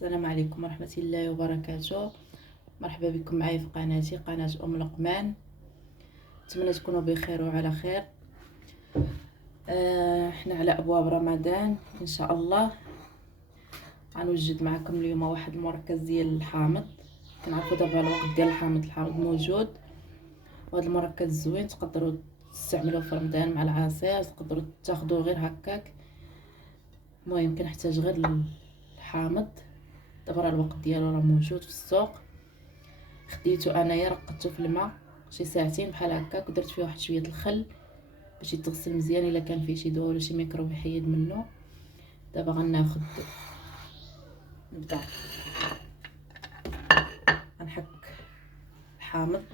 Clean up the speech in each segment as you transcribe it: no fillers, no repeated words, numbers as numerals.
السلام عليكم ورحمة الله وبركاته. مرحبا بكم معايا في قناتي قناة ام لقمان. نتمنى تكونوا بخير وعلى خير. احنا على ابواب رمضان ان شاء الله. غنوجد معكم اليوم واحد المركز ديال الحامض. كنعرفوا دابا الوقت ديال الحامض موجود، وهذا المركز زوين تقدروا تستعملوه في رمضان مع العصير، تقدروا تاخذوه غير هكاك. المهم كنحتاج غير الحامض. دابا الوقت ديالو راه موجود في السوق. خديته انايا رقدته في الماء شي ساعتين بحال هكاك، ودرت فيه واحد شويه الخل باش يتغسل مزيان الا كان فيه شي دواء ولا شي ميكروب يحيد منه. دابا غناخد نبدا غنحك الحامض.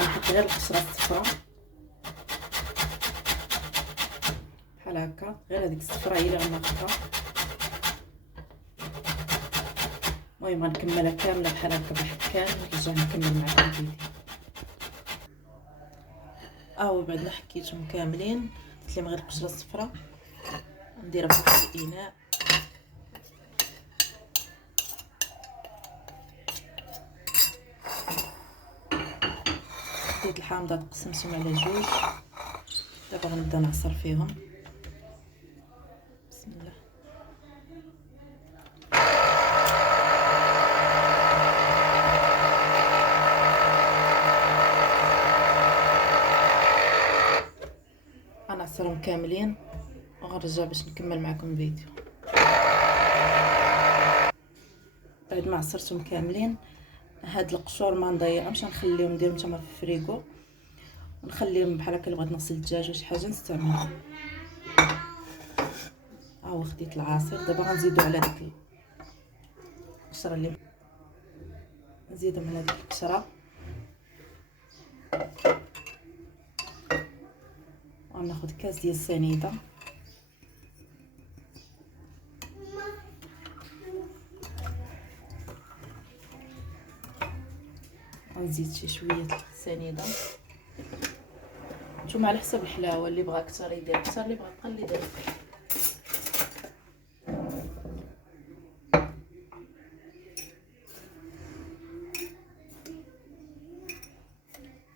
غنحط غير القشره الصفراء بحال هكا، غير هذيك الصفراء هي اللي غناخدها. المهم غنكملها كامله بحال هكا بحكان، نرجع نكمل معكم الفيديو. بعد ما حكيتهم كاملين درت لهم غير القشره الصفراء، نديرها في واحد الاناء. خديت الحامضات قسمتهم على جوج. دابا غنبدا نعصر فيهم. بسم الله. غنعصرهم كاملين وغنرجع باش نكمل معكم الفيديو. بعد ما عصرتهم كاملين، هاد القشور ما نضيعهمش، نخليهم نديرهم نتوما في الفريغو، ونخليهم بحال هكا. اللي بغيت نغسل الدجاج ولا شي حاجه نستعملهم. هو خديت العصير. دابا غنزيدو على ديك القشره اللي نزيدو من هذيك القشره، وناخذ كاس ديال السنيده. غنزيد شي شويه السنيده. نتوما على حسب الحلاوه، اللي بغى اكثر يدير اكثر، اللي بغى اقل يدير اقل.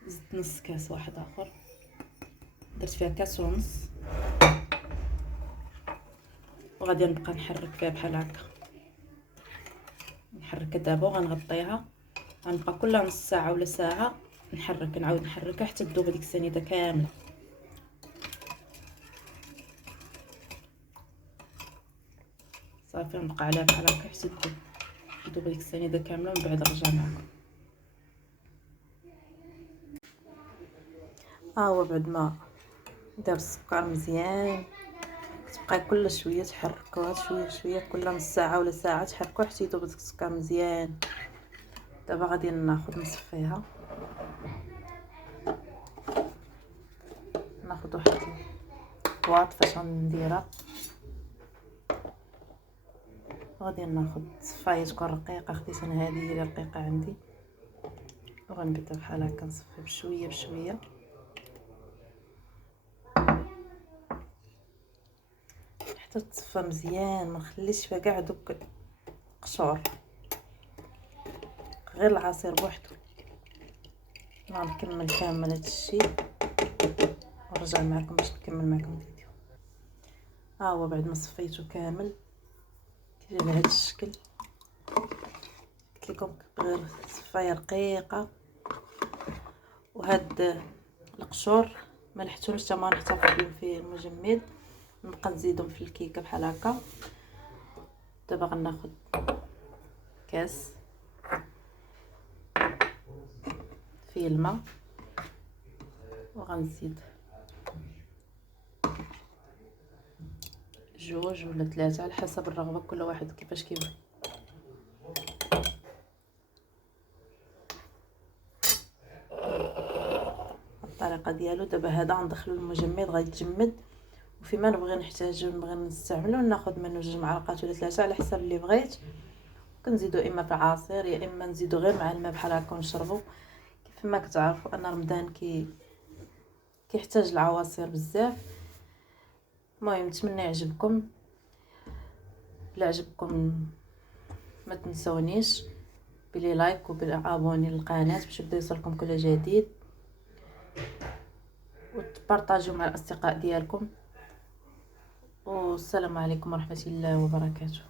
زدت نص كاس واحد اخر، درت فيها كاس ونص، وغادي نبقى نحرك فيها بحال هكا. نحركها دابا وغنغطيها. غنبقى كل نص ساعه ولا ساعه نحرك، نعاود نحركها حتى تذوب هذيك السنيده كامله. صافي نبقى عليها بحال هكا حتى تذوب هذيك السنيده كامله، ومن بعد نرجع معكم. هو بعد ما دار السكر مزيان، تبقاي كل شويه تحركوها شويه شويه، كل نص ساعه ولا ساعه تحركوها حتى يذوب داك السكر مزيان. دابا غادي ناخذ نصفيها، ناخذ واحد البواط فاش غنديرها. غادي ناخذ صفايه تكون رقيقه، خديت انا هذه هي رقيقه عندي، وغنبدا بحال هكا نصفي بشويه بشويه حتى تصفى مزيان. ما نخليش فيها كاع دوك قشور، غير العصير بوحدو. غنكمل كامل هذا الشيء ونرجع معكم باش نكمل معكم الفيديو. هو بعد ما صفيته كامل كيجي بهذا الشكل. قلت لكم غير صفايه رقيقه. وهاد القشور ما نحتوش حتى ما نحتفظ بهم في المجمد، نبقى نزيدهم في الكيكه بحال هكا. دابا غناخذ كاس فيه الماء، وغنزيد جوج ولا ثلاثه على حسب الرغبه، كل واحد كيفاش كيبغي. الطريقه ديالو. دابا هذا غندخلو المجمد غيتجمد، وفيما نبغي نحتاجو نبغي نستعملو ناخذ منه 2 معالق ولا 3 على حسب اللي بغيت. كنزيدو اما في العصير يا اما نزيدو غير مع الماء بحال هكا ونشربو. كيف ما كتعرفوا ان رمضان كيحتاج العواصير بزاف. المهم نتمنى يعجبكم. الا عجبكم ما تنسونيش بلي لايك وبالابوني للقناه باش يبدا يوصلكم كل جديد، وتبارطاجيو مع الاصدقاء ديالكم. والسلام عليكم ورحمه الله وبركاته.